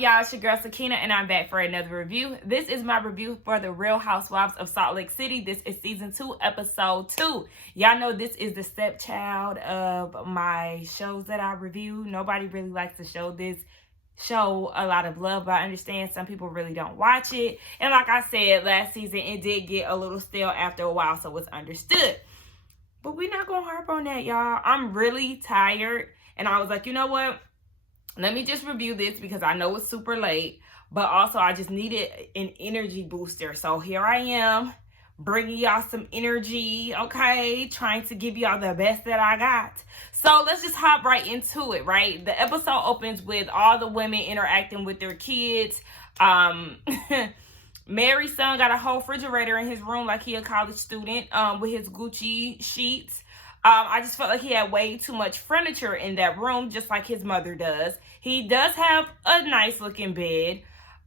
y'all? It's your girl Sakina, and I'm back for another review. This is my review for The Real Housewives of Salt Lake City. This is season 2, episode 2. Y'all know this is the stepchild of my shows that I review. Nobody really likes to show a lot of love, but I understand some people really don't watch it. And like I said, last season, it did get a little stale after a while, so it's understood. But we're not going to harp on that, y'all. I'm really tired, and I was like, you know what? Let me just review this because I know it's super late, but also I just needed an energy booster. So here I am, bringing y'all some energy, okay? Trying to give y'all the best that I got. So let's just hop right into it, right? The episode opens with all the women interacting with their kids. Mary's son got a whole refrigerator in his room like he a college student with his Gucci sheets. I just felt like he had way too much furniture in that room, just like his mother does. He does have a nice looking bed.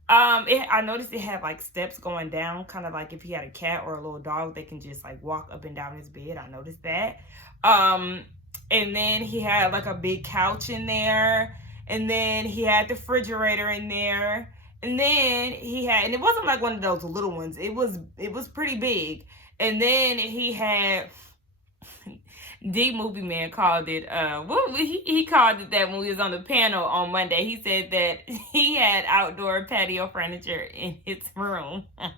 I noticed it had like steps going down, kind of like if he had a cat or a little dog, they can just like walk up and down his bed. I noticed that. And then he had like a big couch in there. And then he had the refrigerator in there. And then he had, and it wasn't like one of those little ones. It was pretty big. And then he had, D Movie Man called it, he called it that when we was on the panel on Monday. He said that he had outdoor patio furniture in his room. And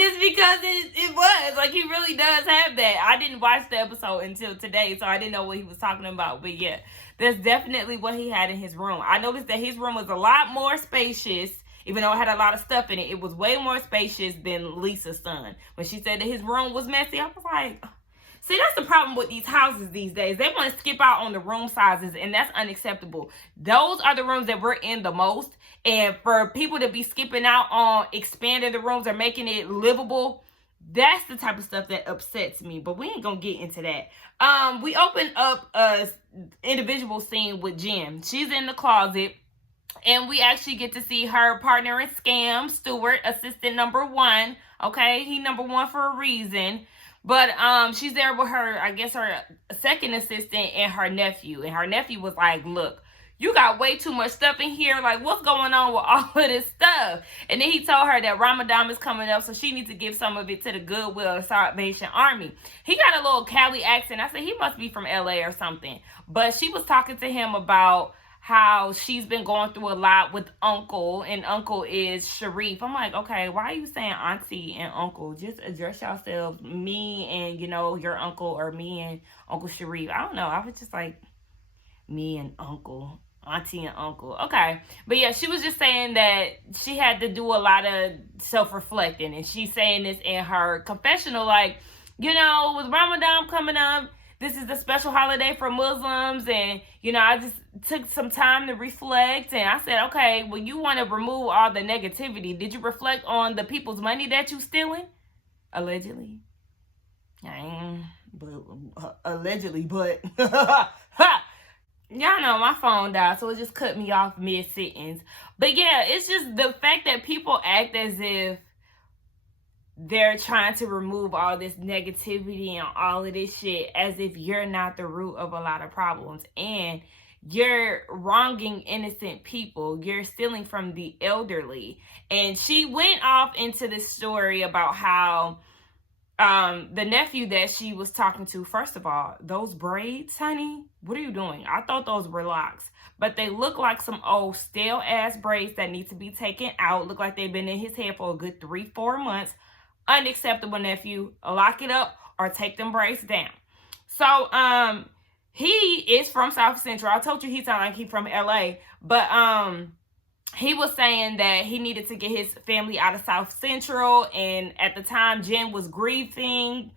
it's because it was. Like, he really does have that. I didn't watch the episode until today, so I didn't know what he was talking about. But yeah, that's definitely what he had in his room. I noticed that his room was a lot more spacious. Even though it had a lot of stuff in it, it was way more spacious than Lisa's son. When she said that his room was messy, I was like... See, that's the problem with these houses these days. They want to skip out on the room sizes, and that's unacceptable. Those are the rooms that we're in the most. And for people to be skipping out on expanding the rooms or making it livable, that's the type of stuff that upsets me. But we ain't going to get into that. We open up a individual scene with Jen. She's in the closet. And we actually get to see her partner in scam, Stuart, assistant number 1. Okay, he number 1 for a reason. But she's there with her, I guess her second assistant and her nephew. And her nephew was like, look, you got way too much stuff in here. Like, what's going on with all of this stuff? And then he told her that Ramadan is coming up, so she needs to give some of it to the Goodwill Salvation Army. He got a little Cali accent. I said, he must be from LA or something. But she was talking to him about how she's been going through a lot with Uncle, and Uncle is Sharif. I'm like, okay, why are you saying auntie and uncle? Just address yourselves, me and, you know, your uncle, or me and Uncle Sharif. I don't know. I was just like, me and uncle, auntie and uncle. Okay. But yeah, she was just saying that she had to do a lot of self-reflecting, and she's saying this in her confessional, like, you know, with Ramadan coming up, this is a special holiday for Muslims, and, you know, I just took some time to reflect, and I said, okay, well, you want to remove all the negativity. Did you reflect on the people's money that you stealing? Allegedly. Allegedly, but y'all know my phone died, so it just cut me off mid-sentence. But yeah, it's just the fact that people act as if they're trying to remove all this negativity and all of this shit as if you're not the root of a lot of problems. And you're wronging innocent people. You're stealing from the elderly. And she went off into this story about how the nephew that she was talking to, first of all, those braids, honey, what are you doing? I thought those were locks. But they look like some old stale-ass braids that need to be taken out. Look like they've been in his head for a good 3-4 months. Unacceptable, nephew. Lock it up or take them braids down. So, he is from South Central. I told you he sounded like he's from LA. But he was saying that he needed to get his family out of South Central. And at the time, Jen was grieving.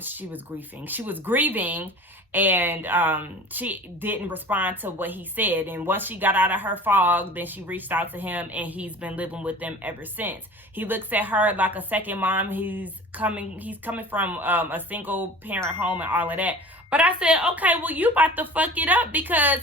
She was grieving. And she didn't respond to what he said. And once she got out of her fog, then she reached out to him, and he's been living with them ever since. He looks at her like a second mom. He's coming from a single parent home and all of that. But I said, okay, well, you about to fuck it up because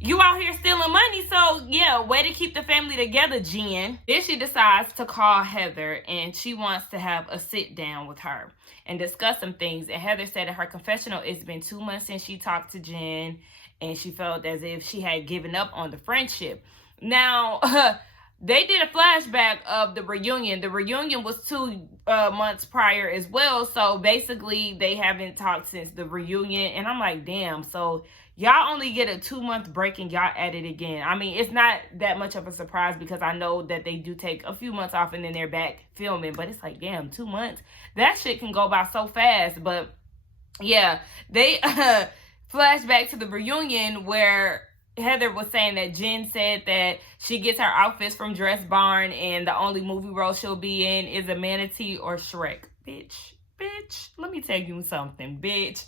you out here stealing money. So yeah, way to keep the family together, Jen. Then she decides to call Heather, and she wants to have a sit down with her and discuss some things. And Heather said in her confessional, it's been 2 months since she talked to Jen, and she felt as if she had given up on the friendship. Now, they did a flashback of the reunion. The reunion was 2 months prior as well. So basically, they haven't talked since the reunion. And I'm like, damn. So y'all only get a 2-month break and y'all at it again. I mean, it's not that much of a surprise because I know that they do take a few months off and then they're back filming. But it's like, damn, 2 months. That shit can go by so fast. But yeah, they flash back to the reunion where Heather was saying that Jen said that she gets her outfits from Dress Barn and the only movie role she'll be in is a manatee or Shrek. Bitch, let me tell you something, bitch.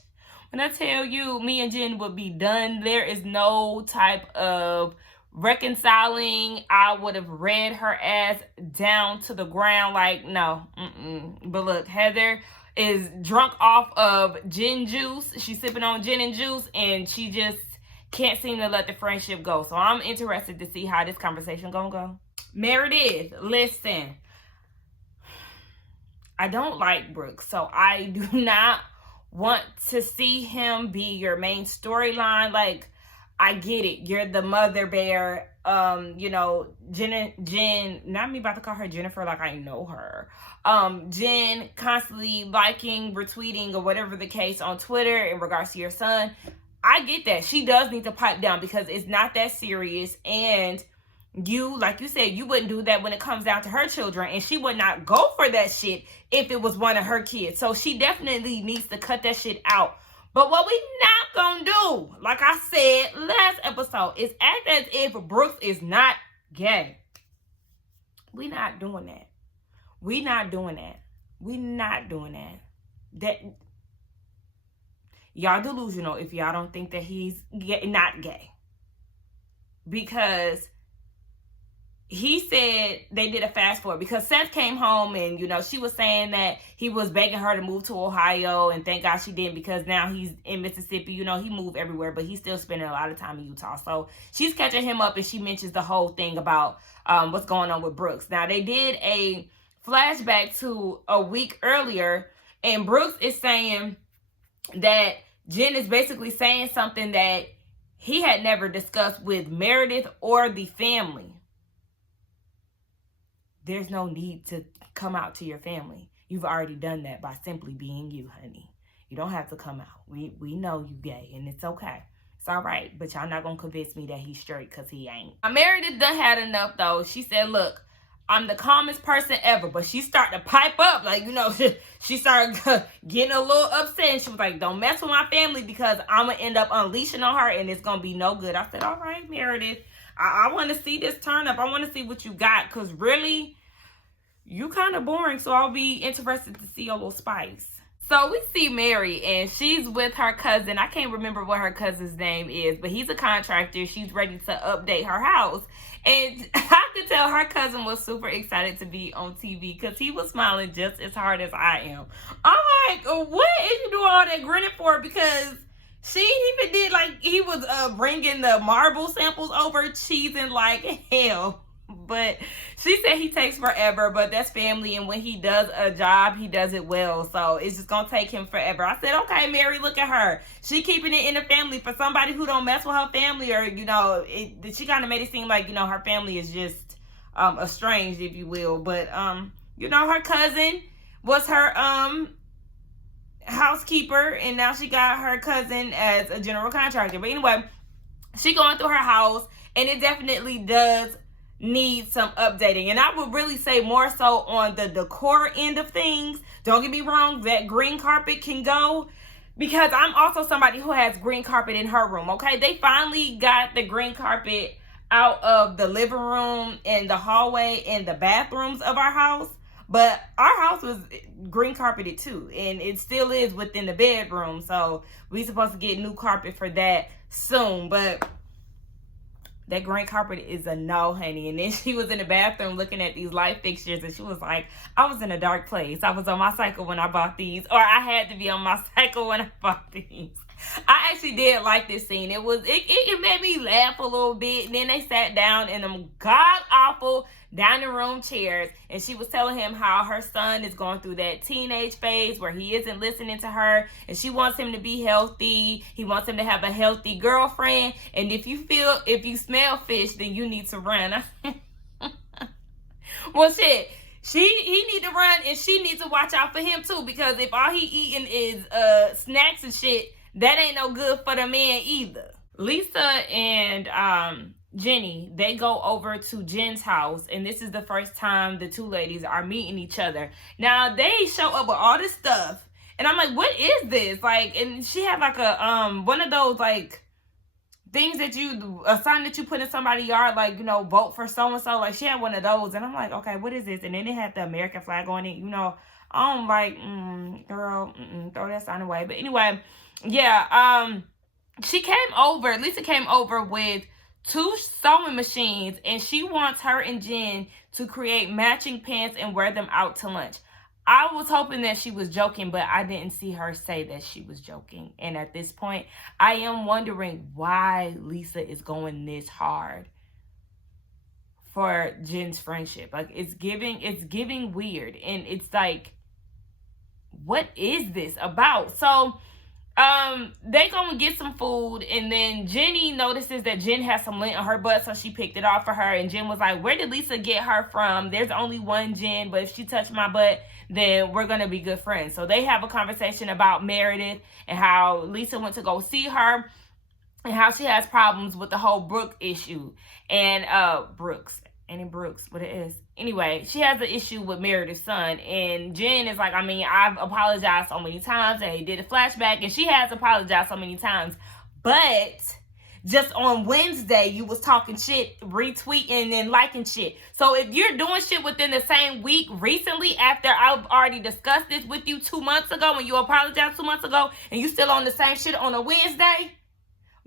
When I tell you me and Jen would be done, there is no type of reconciling. I would have read her ass down to the ground like, no. But look, Heather is drunk off of gin juice. She's sipping on gin and juice and she just can't seem to let the friendship go. So I'm interested to see how this conversation gonna go. Meredith, listen. I don't like Brooks, so I do not want to see him be your main storyline. Like, I get it. You're the mother bear. You know, Jen, not me about to call her Jennifer like I know her. Jen constantly liking, retweeting, or whatever the case on Twitter in regards to your son. I get that. She does need to pipe down because it's not that serious. And you, like you said, you wouldn't do that when it comes down to her children. And she would not go for that shit if it was one of her kids. So she definitely needs to cut that shit out. But what we not gonna do, like I said last episode, is act as if Brooks is not gay. We not doing that. We not doing that. We not doing that. That y'all delusional if y'all don't think that he's not gay. Because he said they did a fast forward because Seth came home and, you know, she was saying that he was begging her to move to Ohio and thank God she didn't because now he's in Mississippi. You know, he moved everywhere, but he's still spending a lot of time in Utah. So she's catching him up and she mentions the whole thing about what's going on with Brooks. Now, they did a flashback to a week earlier and Brooks is saying that Jen is basically saying something that he had never discussed with Meredith or the family. There's no need to come out to your family. You've already done that by simply being you, honey. You don't have to come out. We know you gay, and it's okay. It's all right, but y'all not going to convince me that he's straight because he ain't. Meredith done had enough, though. She said, look, I'm the calmest person ever, but she started to pipe up. Like, you know, she started getting a little upset, and she was like, don't mess with my family because I'm going to end up unleashing on her, and it's going to be no good. I said, all right, Meredith. I want to see this turn up. I want to see what you got because really, you kind of boring. So I'll be interested to see a little spice. So we see Mary and she's with her cousin. I can't remember what her cousin's name is, but he's a contractor. She's ready to update her house. And I could tell her cousin was super excited to be on TV because he was smiling just as hard as I am. I'm like, what is you doing all that grinning for? Because she even did, like, he was bringing the marble samples over, cheesing like hell. But she said he takes forever, but that's family. And when he does a job, he does it well. So it's just going to take him forever. I said, okay, Mary, look at her. She keeping it in the family for somebody who don't mess with her family. Or, you know, she kind of made it seem like, you know, her family is just estranged, if you will. But, you know, her cousin was her housekeeper, and now she got her cousin as a general contractor. But anyway, she going through her house, and it definitely does need some updating. And I would really say more so on the decor end of things. Don't get me wrong, that green carpet can go, because I'm also somebody who has green carpet in her room, okay? They finally got the green carpet out of the living room and the hallway and the bathrooms of our house. But our house was green carpeted too, and it still is within the bedroom. So we supposed to get new carpet for that soon. But that green carpet is a no, honey. And then she was in the bathroom looking at these light fixtures, and she was like, I was in a dark place. I was on my cycle when I bought these, or I had to be on my cycle when I bought these. I actually did like this scene. It made me laugh a little bit. And then they sat down in them god awful dining room chairs, and she was telling him how her son is going through that teenage phase where he isn't listening to her, and she wants him to be healthy. He wants him to have a healthy girlfriend, and if you smell fish, then you need to run. Well, shit. He need to run, and she needs to watch out for him too, because if all he eating is snacks and shit, that ain't no good for the man either. Lisa and Jenny, they go over to Jen's house, and this is the first time the two ladies are meeting each other. Now they show up with all this stuff, and I'm like, what is this? Like, and she had like a one of those like things that a sign that you put in somebody's yard, like, you know, vote for so and so. Like, she had one of those, and I'm like, okay, what is this? And then it had the American flag on it. You know, I'm like, girl, throw that sign away. But anyway, yeah, Lisa came over with 2 sewing machines, and she wants her and Jen to create matching pants and wear them out to lunch. I was hoping that she was joking, but I didn't see her say that she was joking. And at this point, I am wondering why Lisa is going this hard for Jen's friendship. Like, it's giving weird. And it's like, what is this about? So they gonna get some food, and then Jenny notices that Jen has some lint on her butt, so she picked it off for her. And Jen was like, where did Lisa get her from? There's only one Jen, but if she touched my butt, then we're gonna be good friends. So they have a conversation about Meredith and how Lisa went to go see her, and how she has problems with the whole Brooke issue. And Brooks, what it is. Anyway, she has an issue with Meredith's son, and Jen is like, I mean, I've apologized so many times, and he did a flashback, and she has apologized so many times, but just on Wednesday, you was talking shit, retweeting and liking shit. So if you're doing shit within the same week recently, after I've already discussed this with you 2 months ago, and you apologized 2 months ago, and you still on the same shit on a Wednesday,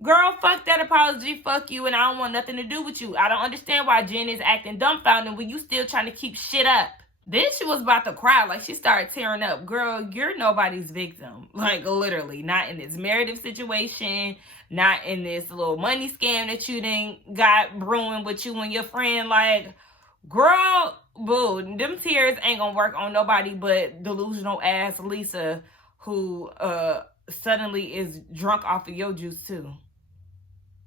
girl, fuck that apology, fuck you, and I don't want nothing to do with you. I don't understand why Jen is acting dumbfounded when you still trying to keep shit up. Then she was about to cry, like she started tearing up. Girl, you're nobody's victim. Like, literally, not in this Meredith situation, not in this little money scam that you done got brewing with you and your friend. Like, girl, boo, them tears ain't gonna work on nobody but delusional ass Lisa, who suddenly is drunk off of your juice too.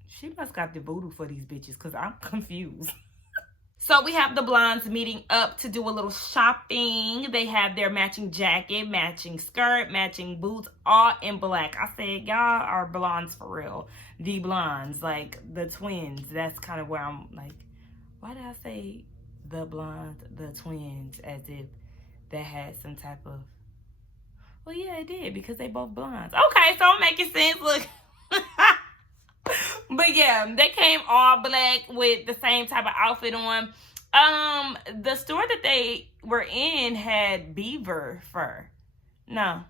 She must got the voodoo for these bitches, because I'm confused. So we have the blondes meeting up to do a little shopping. They have their matching jacket, matching skirt, matching boots, all in black. I said, y'all are blondes for real. The blondes, like the twins. That's kind of where I'm like, why did I say the blondes, the twins, as if that had some type of... Well, yeah, it did, because they both blondes. Okay, so I'm making sense. Look. But yeah, they came all black with the same type of outfit on. The store that they were in had beaver fur. No,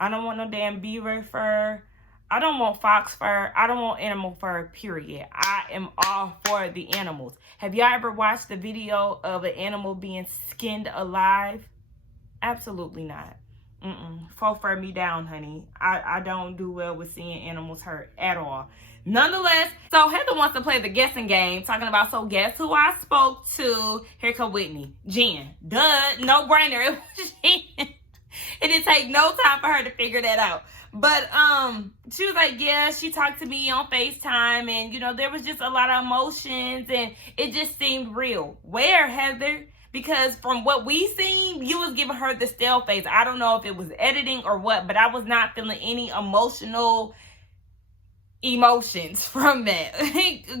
I don't want no damn beaver fur. I don't want fox fur. I don't want animal fur, period. I am all for the animals. Have y'all ever watched the video of an animal being skinned alive? Absolutely not. Faux fur me down, honey. I don't do well with seeing animals hurt at all. Nonetheless, so Heather wants to play the guessing game, talking about, so guess who I spoke to? Here come Whitney. Jen. Duh, no brainer. It was Jen. It didn't take no time for her to figure that out. But she was like, yeah, she talked to me on FaceTime, and you know, there was just a lot of emotions, and it just seemed real. Where, Heather? Because from what we seen, you was giving her the stale face. I don't know if it was editing or what, but I was not feeling any emotions from that.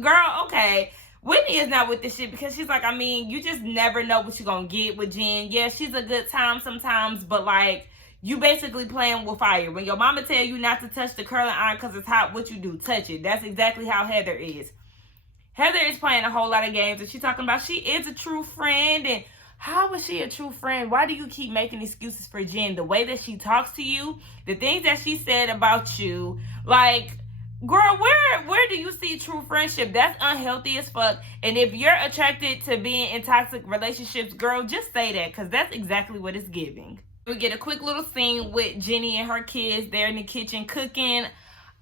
Girl, okay. Whitney is not with this shit, because she's like, I mean, you just never know what you're gonna get with Jen. Yeah, she's a good time sometimes, but like, you basically playing with fire. When your mama tell you not to touch the curling iron because it's hot, what you do? Touch it. That's exactly how Heather is. Heather is playing a whole lot of games, and she's talking about she is a true friend. And how is she a true friend? Why do you keep making excuses for Jen? The way that she talks to you, the things that she said about you, like, girl, where do you see true friendship? That's unhealthy as fuck. And if you're attracted to being in toxic relationships, girl, just say that, because that's exactly what it's giving. We get a quick little scene with Jenny and her kids. They're in the kitchen cooking.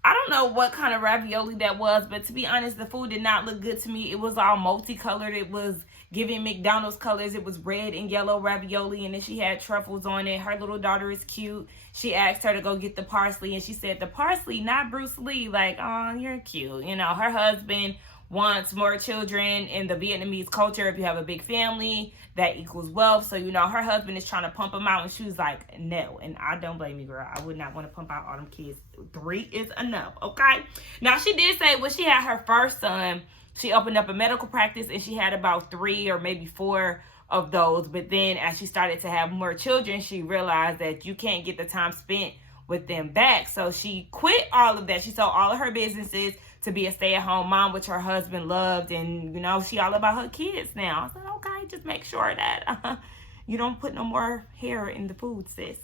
I don't know what kind of ravioli that was, but to be honest, the food did not look good to me. It was all multicolored. It was giving McDonald's colors. It was red and yellow ravioli, and then she had truffles on it. Her little daughter is cute. She asked her to go get the parsley, and she said, the parsley, not Bruce Lee. Like, oh, you're cute. You know, her husband wants more children in the Vietnamese culture. If you have a big family, that equals wealth. So, you know, her husband is trying to pump them out, and she was like, no. And I don't blame you, girl. I would not want to pump out all them kids. 3 is enough, okay? Now, she did say when she had her first son, she opened up a medical practice, and she had about 3 or maybe 4 of those. But then as she started to have more children, she realized that you can't get the time spent with them back. So she quit all of that. She sold all of her businesses to be a stay-at-home mom, which her husband loved. And, you know, she all about her kids now. I said, okay, just make sure that you don't put no more hair in the food, sis.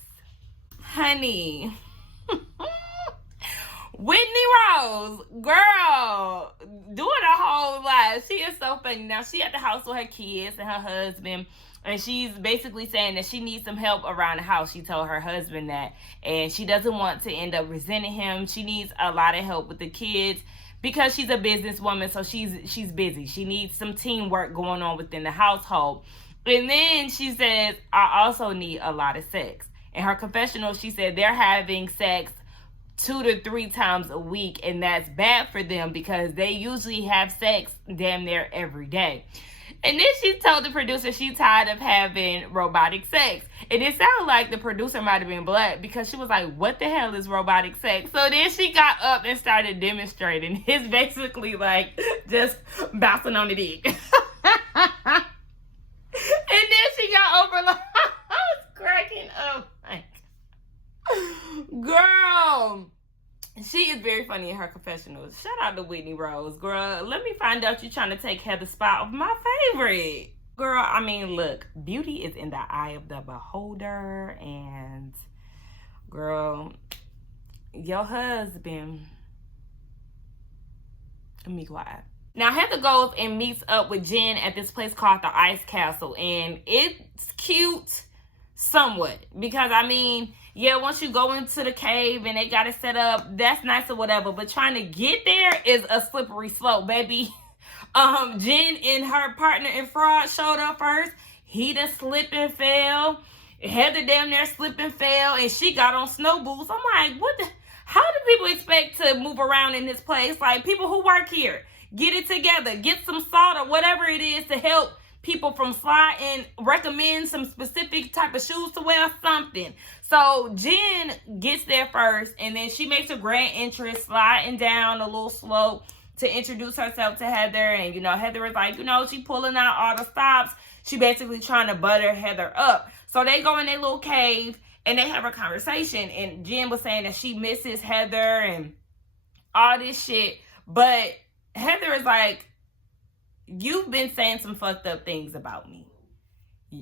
Honey. Whitney Rose, girl, doing a whole lot. She is so funny. Now, she at the house with her kids and her husband, and she's basically saying that she needs some help around the house. She told her husband that, and she doesn't want to end up resenting him. She needs a lot of help with the kids because she's a businesswoman, so she's busy. She needs some teamwork going on within the household. And then she says, I also need a lot of sex. In her confessional, she said they're having sex 2 to 3 times a week, and that's bad for them because they usually have sex damn near every day. And then she told the producer she's tired of having robotic sex. And it sounded like the producer might have been black because she was like, what the hell is robotic sex? So then she got up and started demonstrating. It's basically like just bouncing on the dick. And then she got over like, I was cracking up. Like, girl, she is very funny in her confessionals. Shout out to Whitney Rose. Girl, let me find out you trying to take Heather's spot of my favorite. Girl, I mean, look, beauty is in the eye of the beholder. And, girl, your husband, let me quiet. Now, Heather goes and meets up with Jen at this place called the Ice Castle. And it's cute somewhat. Because, I mean, yeah, once you go into the cave and they got it set up, that's nice or whatever. But trying to get there is a slippery slope, baby. Jen and her partner in fraud showed up first. He done slipped and fell. Heather damn near slipped and fell. And she got on snow boots. I'm like, what the? How do people expect to move around in this place? Like, people who work here, get it together. Get some salt or whatever it is to help people from sliding. Recommend some specific type of shoes to wear, something. So Jen gets there first, and then she makes a grand entrance sliding down a little slope to introduce herself to Heather. And, you know, Heather is like, you know, she pulling out all the stops. She basically trying to butter Heather up. So they go in their little cave, and they have a conversation. And Jen was saying that she misses Heather and all this shit. But Heather is like, you've been saying some fucked up things about me.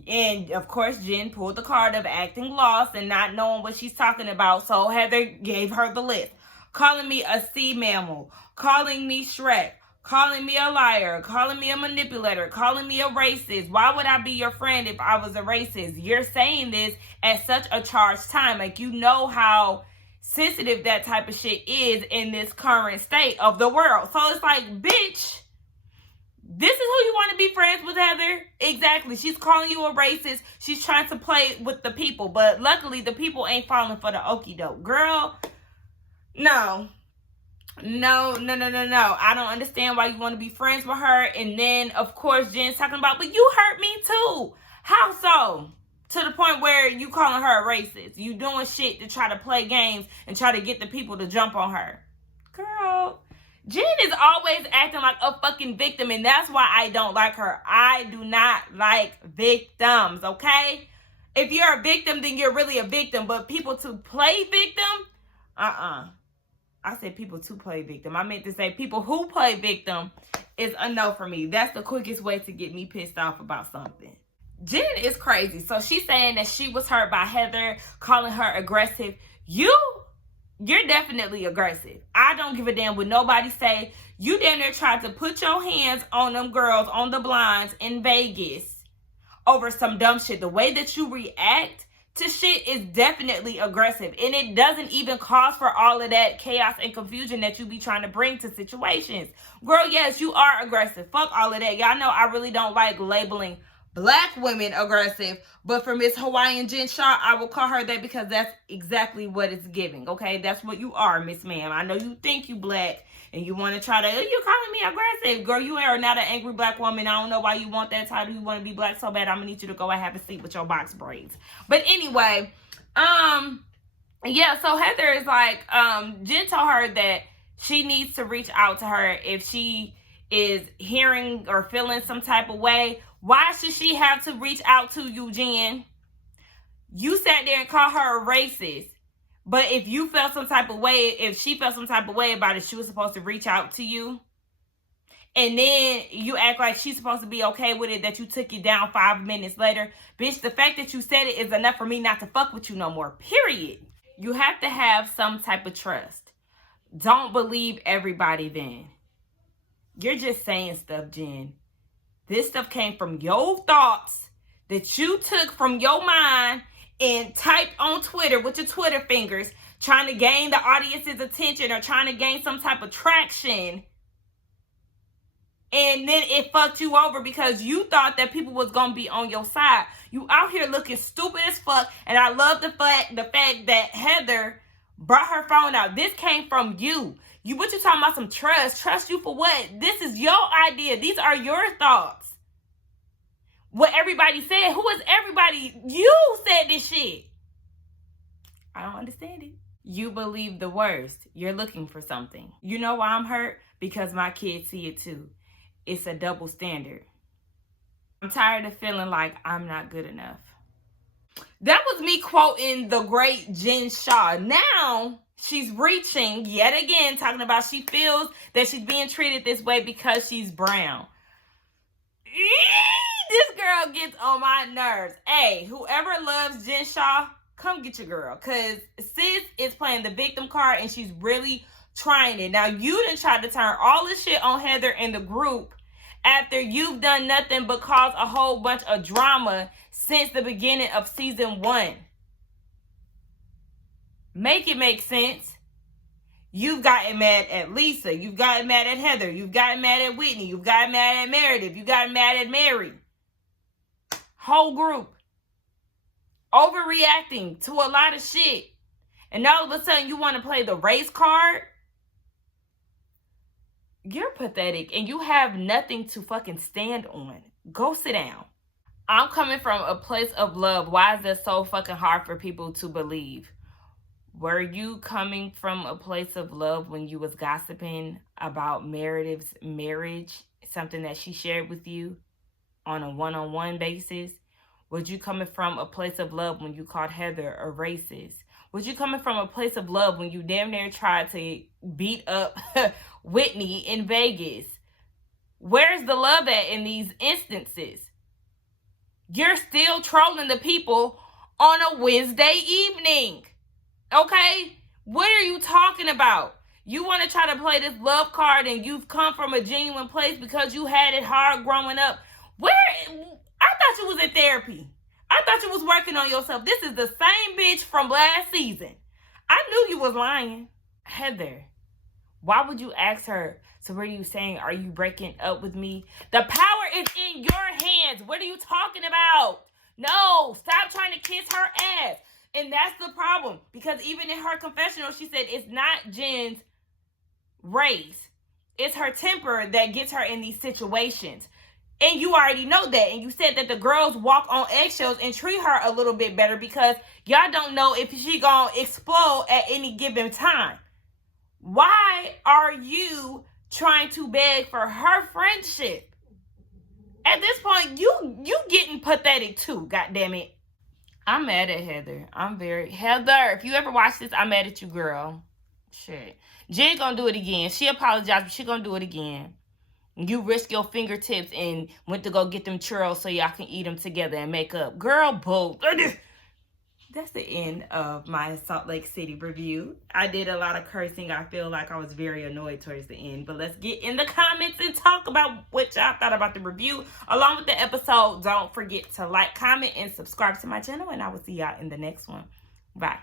And, of course, Jen pulled the card of acting lost and not knowing what she's talking about. So Heather gave her the list. Calling me a sea mammal. Calling me Shrek. Calling me a liar. Calling me a manipulator. Calling me a racist. Why would I be your friend if I was a racist? You're saying this at such a charged time. Like, you know how sensitive that type of shit is in this current state of the world. So it's like, bitch, this is who you want to be friends with, Heather? Exactly. She's calling you a racist. She's trying to play with the people. But luckily, the people ain't falling for the okie doke. Girl, no. No. I don't understand why you want to be friends with her. And then, of course, Jen's talking about, but you hurt me too. How so? To the point where you calling her a racist. You doing shit to try to play games and try to get the people to jump on her. Girl, Jen is always acting like a fucking victim, and that's why I don't like her. I do not like victims, okay? If you're a victim, then you're really a victim. But people to play victim, I said people to play victim. I meant to say people who play victim is a no for me. That's the quickest way to get me pissed off about something. Jen is crazy. So she's saying that she was hurt by Heather calling her aggressive. You're definitely aggressive. I don't give a damn what nobody say. You damn near tried to put your hands on them girls on the blinds in Vegas over some dumb shit. The way that you react to shit is definitely aggressive. And it doesn't even cause for all of that chaos and confusion that you be trying to bring to situations. Girl, yes, you are aggressive. Fuck all of that. Y'all know I really don't like labeling black women aggressive. But for Miss Hawaiian Jen Shaw, I will call her that because that's exactly what it's giving. Okay? That's what you are, Miss Ma'am. I know you think you black. And you want to try to, you calling me aggressive. Girl, you are not an angry black woman. I don't know why you want that title. You want to be black so bad. I'm going to need you to go and have a seat with your box braids. But anyway, yeah, so Heather is like, Jen told her that she needs to reach out to her if she is hearing or feeling some type of way. Why should she have to reach out to you, Jen? You sat there and called her a racist. But if you felt some type of way, if she felt some type of way about it, she was supposed to reach out to you. And then you act like she's supposed to be okay with it, that you took it down 5 minutes later. Bitch, the fact that you said it is enough for me not to fuck with you no more, period. You have to have some type of trust. Don't believe everybody then. You're just saying stuff, Jen. This stuff came from your thoughts that you took from your mind and typed on Twitter with your Twitter fingers, trying to gain the audience's attention or trying to gain some type of traction. And then it fucked you over because you thought that people was going to be on your side. You out here looking stupid as fuck. And I love the fact that Heather brought her phone out. This came from you. What you talking about some trust? Trust you for what? This is your idea. These are your thoughts. What everybody said. Who is everybody? You said this shit. I don't understand it. You believe the worst. You're looking for something. You know why I'm hurt? Because my kids see it too. It's a double standard. I'm tired of feeling like I'm not good enough. That was me quoting the great Jen Shaw. Now she's reaching yet again, talking about she feels that she's being treated this way because she's brown. This girl gets on my nerves. Hey, whoever loves Jen Shaw, come get your girl. Because sis is playing the victim card and she's really trying it. Now, you done tried to turn all this shit on Heather in the group after you've done nothing but cause a whole bunch of drama since the beginning of season 1. Make it make sense. You've gotten mad at Lisa. You've gotten mad at Heather. You've gotten mad at Whitney. You've gotten mad at Meredith. You've gotten mad at Mary. Whole group. Overreacting to a lot of shit. And all of a sudden you want to play the race card? You're pathetic and you have nothing to fucking stand on. Go sit down. I'm coming from a place of love. Why is that so fucking hard for people to believe? Were you coming from a place of love when you was gossiping about Meredith's marriage? Something that she shared with you on a one-on-one basis? Was you coming from a place of love when you called Heather a racist? Was you coming from a place of love when you damn near tried to beat up Whitney in Vegas? Where's the love at in these instances? You're still trolling the people on a Wednesday evening. Okay? What are you talking about? You want to try to play this love card and you've come from a genuine place because you had it hard growing up. I thought you was in therapy. I thought you was working on yourself. This is the same bitch from last season. I knew you was lying. Heather, why would you ask her, so what are you saying? Are you breaking up with me? The power is in your hands. What are you talking about? No, stop trying to kiss her ass. And that's the problem. Because even in her confessional, she said it's not Jen's race. It's her temper that gets her in these situations. And you already know that. And you said that the girls walk on eggshells and treat her a little bit better because y'all don't know if she gonna explode at any given time. Why are you trying to beg for her friendship? At this point, you getting pathetic too, goddammit. I'm mad at Heather. Heather, if you ever watch this, I'm mad at you, girl. Shit. Jen gonna do it again. She apologized, but she gonna do it again. You risk your fingertips and went to go get them churros so y'all can eat them together and make up. Girl, boo. This that's the end of my Salt Lake City review. I did a lot of cursing. I feel like I was very annoyed towards the end. But let's get in the comments and talk about what y'all thought about the review along with the episode. Don't forget to like, comment, and subscribe to my channel. And I will see y'all in the next one. Bye.